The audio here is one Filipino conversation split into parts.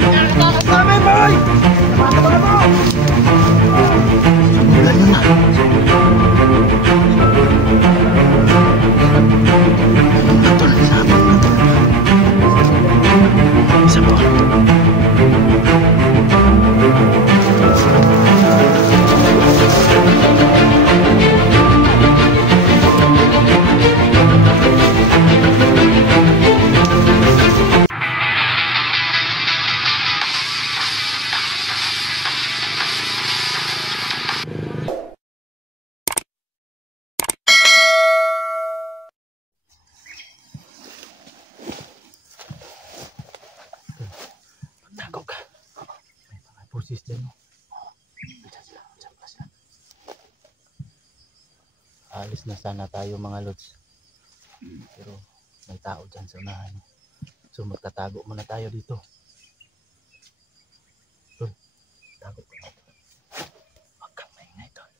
Nakakatakas namin, boy! Nakakatakas mo! Simulan nyo na. Natol, sabang natol. Isa po. Tagaw ka. May mga pusis dyan, no? Diyan sila, diyan pa sila. Alis na sana tayo mga lods. Pero may tao dyan sa unahan. So magtatago muna tayo dito. Tol, tago ka na. Huwag kang maingay, tol.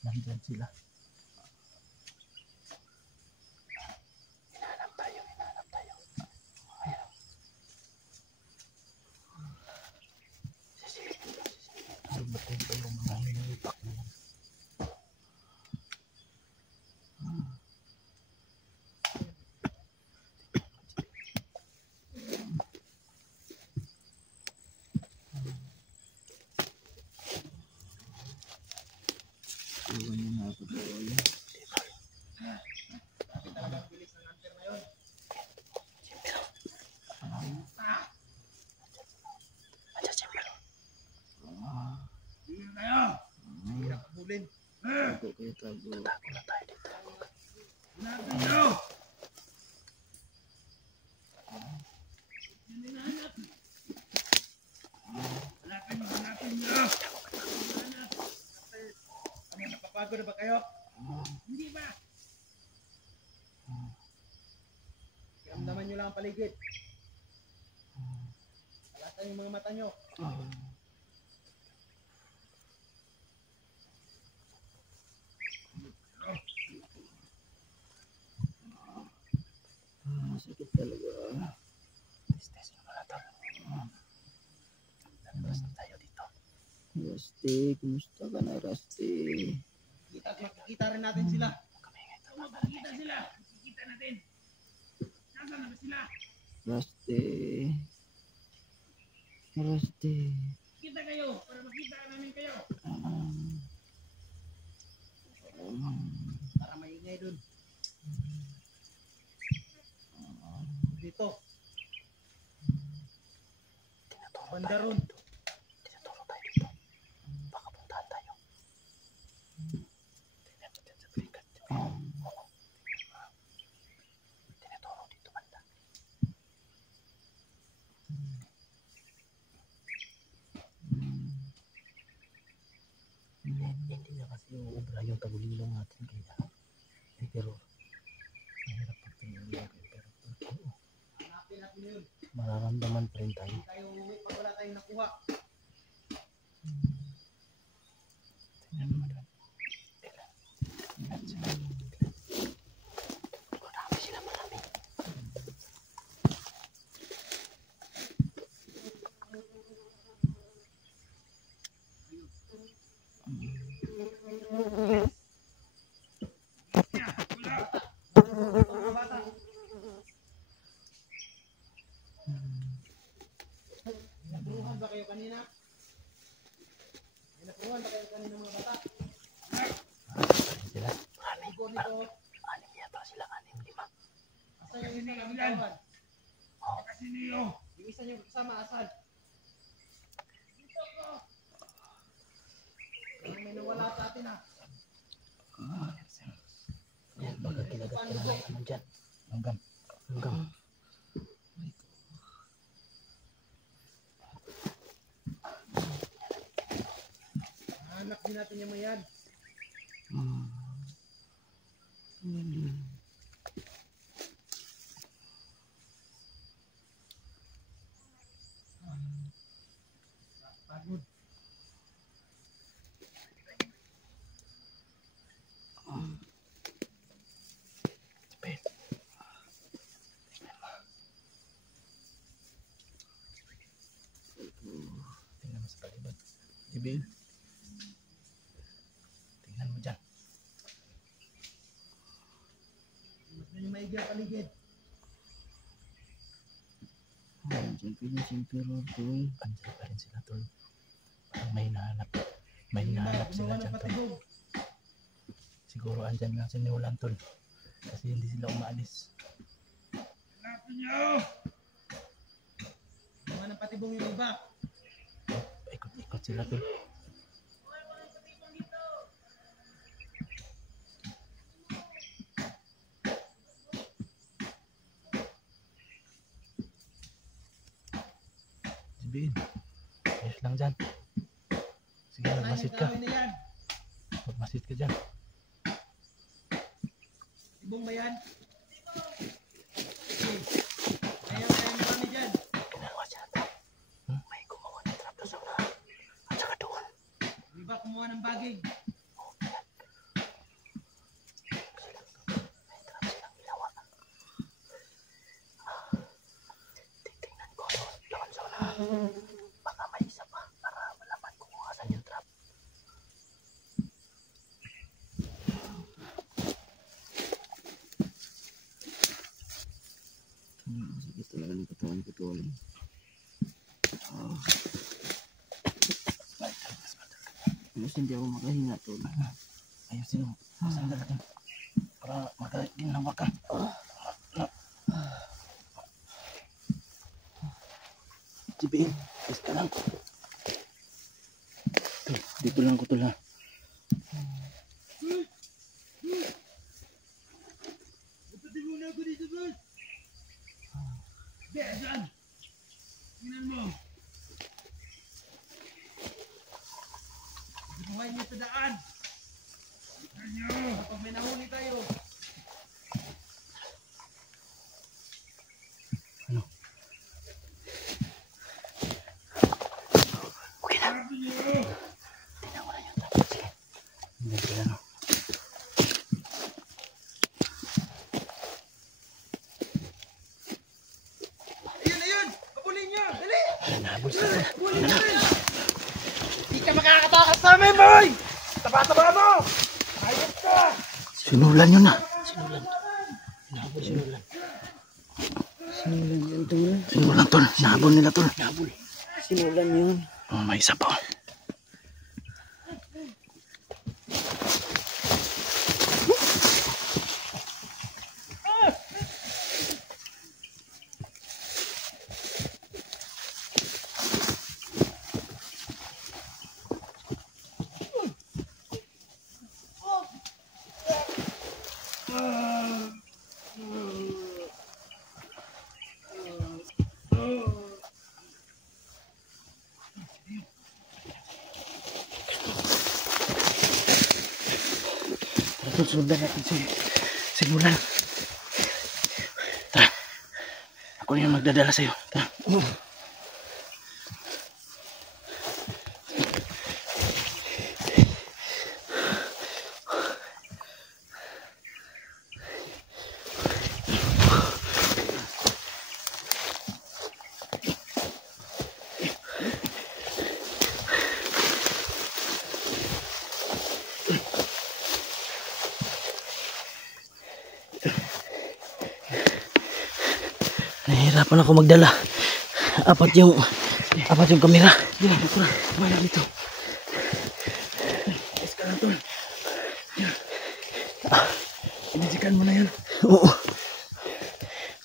Nandyan sila. Hinahanap tayo, hinahanap tayo. Ayan. Sisilipin lang, sisilipin. Dumating pa yung mga hinihipak na yan. Tago na tayo dito. Napapagod na ba kayo? Hindi ba? Ramdaman nyo lang ang paligid. Alasan yung mga mata nyo. Sakit talaga. Test nyo muna to. Labas na tayo dito. Rusty, kumusta ka na, Rusty? Makikita rin natin sila. Makikita sila. Makikita natin. Nasaan na ba sila? Rusty. Rusty. Kita kayo para makita namin kayo. Para maingay dun. Dito. Banda ron. Tinaturo tayo dito. Baka puntahan tayo. Tingnan mo dyan sa balikat. Tinaturo dito banda. Hindi na kasi uubra yung tagulilong natin kaya. Pero mahirap pag tinulong kayo. Pero Hanapin natin yun. mararamdaman pa rin tayo. Hindi tayo umuwi pag wala tayong nakuha. Tingnan mo doon. Tingnan. Marami sila, marami. Mga bata. Napuruhan ba kayo kanina? Napuruhan ba kayo kanina mga bata? Sila. Marami. Igo nito. Anim yata sila. 6, 5. Asa yung isa ng kawan? Kasi niyo. Yung isa nyo kasama asan? Dito ko. May nawala sa atin ha. Yan, baka kinagat ka na lang naman dyan. Hanggang. Hanap din natin yung mayan. Pagod. mo sa palibot. Jibil. Tingnan mo dyan. May idea paligid. Simple tol. Andiyan pa rin sila tol. Parang may hinahanap. May hinahanap sila dyan tol. Siguro andyan lang si Niulan tol. Kasi hindi sila umaalis. Hanapin nyo! Mga ng patibong yung iba. Ikot-ikot sila tol. Sabihin, ayos lang dyan. Sige, magmasid ka. Magmasid ka dyan. Tibong ba yan? Ayaw kami dyan. Ginagawa dyan. May gumawa ng trap na sa unahan. At saka doon. Di ba kumuha ng baging? May trap silang ginawa. Titingnan ko doon sa unahan. Baka may isa pa para malaman kung asan yung trap. Sakit talaga ng katawan ko tol. Mas hindi ako makahinga tol. Ayusin mo. Sandal natin. Para magkaginawa ka. Jibil, is ka lang. Dito lang ko tol ha. Patibong na ako dito, boss. Hindi, dyan. Tingnan mo. Buhay niyo sa daan. Tingnan nyo. Kapag may nahuli tayo. Ano? Okay na. Tingnan mo na yung trap. Sige. Hindi sila no. Ayun! Kapulin nyo! Dali! Nahabol sila. Kapulin nyo! Hindi ka makakatakas sa amin, boy! Taba-taba mo! Ayos ka! Sinulan yun na. Sinulan. Nahabol sinulan. Sinulan yun tol. Sinulan tol. Nahabol nila tol. Nahabol. Sinulan yun. Oh, may isa pa. Sundan natin si Sinulan. Tara. Ako na yung magdadala sa'yo. Tara. Nahihirapan ako magdala. Apat yung kamera. Dito, pura. Wala dito. Ayos ka lang tol. Inisikan mo na yan. Oo.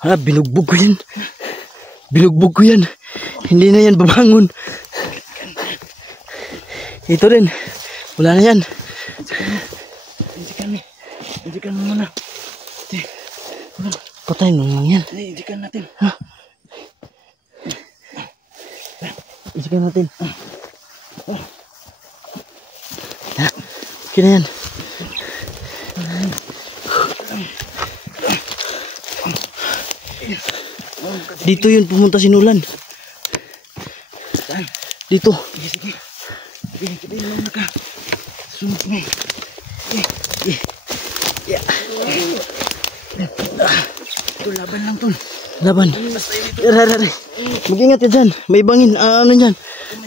Hala, binugbog ko yan. Binugbog ko yan. Hindi na yan babangon. Ito rin. Wala na yan. Inisikan mo. Inisikan mo muna. Patayin mo lang yan. Inisikan natin. Isikan natin. Okay na yan. Dito yun pumunta si Nulan. Dito. Sige. Sabihin mo na ka. Sunod mo. Tol, laban lang tol. Laban. Mag-ingat ka dyan. May bangin. Ano dyan.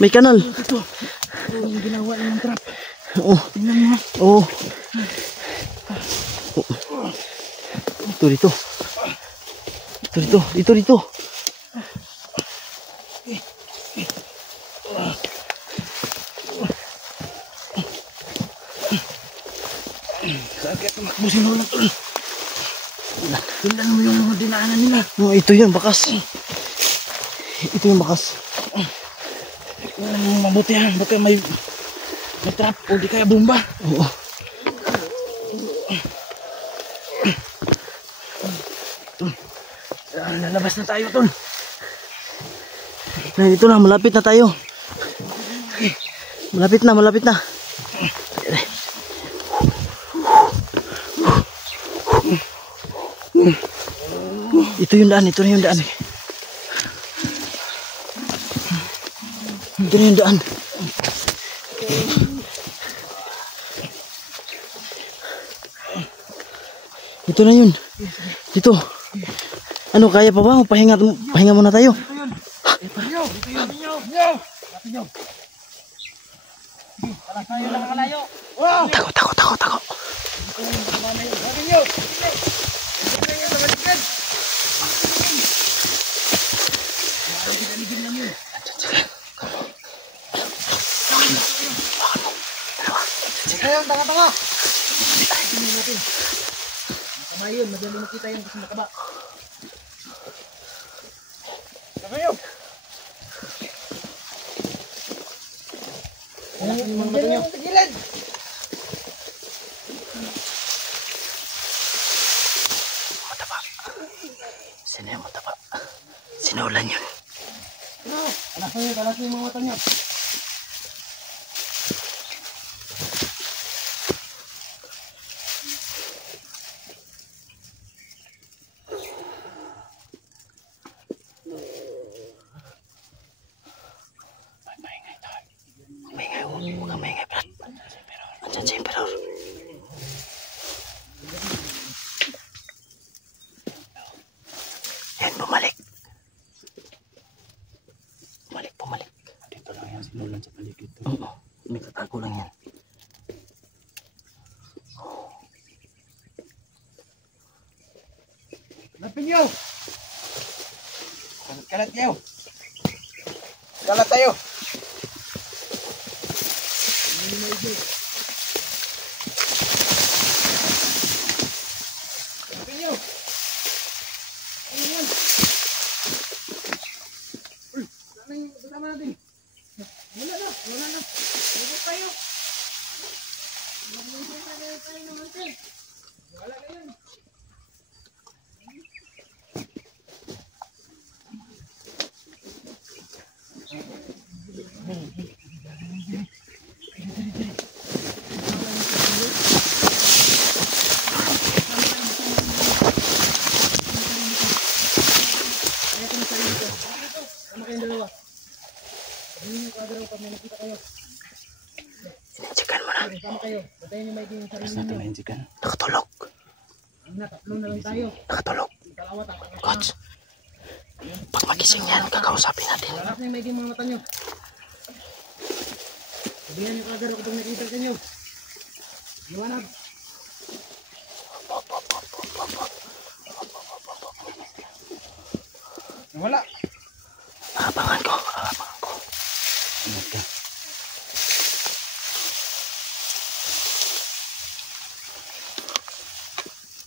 May kanal. Ito yung ginawa nilang trap. Oo. Tingnan mo. Oo. Dito. Dito. Sakit tumakbo si Nolan tol. Tingnan mo yung mga dinaanan nila. Oh, ito yun, bakas. Ito yung bakas. Tingnan mo mabuti ha. Baka may trap o di kaya bomba. Oo. Lalabas na tayo tol. Na, ito na, malapit na tayo. Malapit na. Ito yung daan. Ito na yung daan. Ito na yun. Dito. Ano, kaya pa ba? Pahinga muna tayo. Tako. Ayun, tanga. Tingnan natin. Makaba yun, madali makita yun kasi makaba. Tayo. Wala kang mga mata nyo. Mataba. Sino yung mataba? Sinulan yun. Alas mo yung mga mata nyo. Huwag kang maingay, Brad. Andyan si Emperor. Yan, bumalik. Bumalik. Dito lang yan, sinulan sa paligid. Oo, may katago lang yan. Lapin nyo! Kalat nyo! Kalat tayo! Lapin nyo! Ano yan? Uy! Sana yung kasama natin? Wala na! Lubog tayo! Wala na yan! Sinadyakan mo na. Sama kayo. Batayin niyo may yung sarili Tapos natin niyo. na-injikan. Nakatulog. Tatlo na lang tayo. Nakatulog. Dalawa tayo. Coach. Pag magising yan, kakausapin natin. Lakas na yung may mga mata nyo. Sabihan niyo kagad ako pag nakita ka nyo. Liwanag. Wala. Abangan ko. Ingat ka.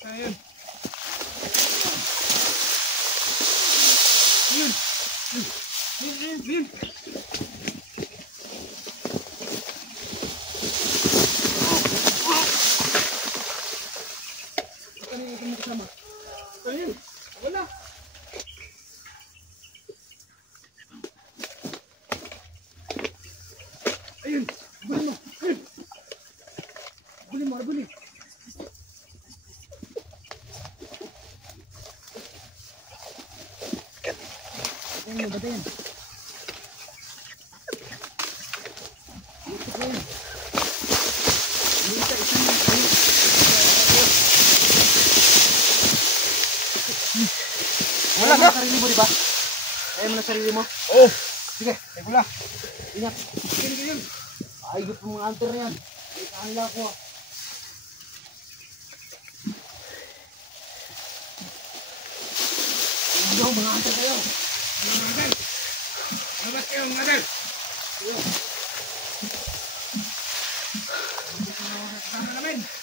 Ayun. Ayun. Ayun. Ano yung kasama? Ayun. Wala. Ayun. Bulin mo. Ayun. Bulin. Batayin. Wala ka? Sarili mo, di ba? Ayaw mo na sarili mo? Oh. Sige, tayo lang. Ingat. Sige yun. Ayos ang mga hunter na yan. May kanila ako. Ano, mga hunter kayo. Mga adal. Labas kayo mga adal. Kasama namin.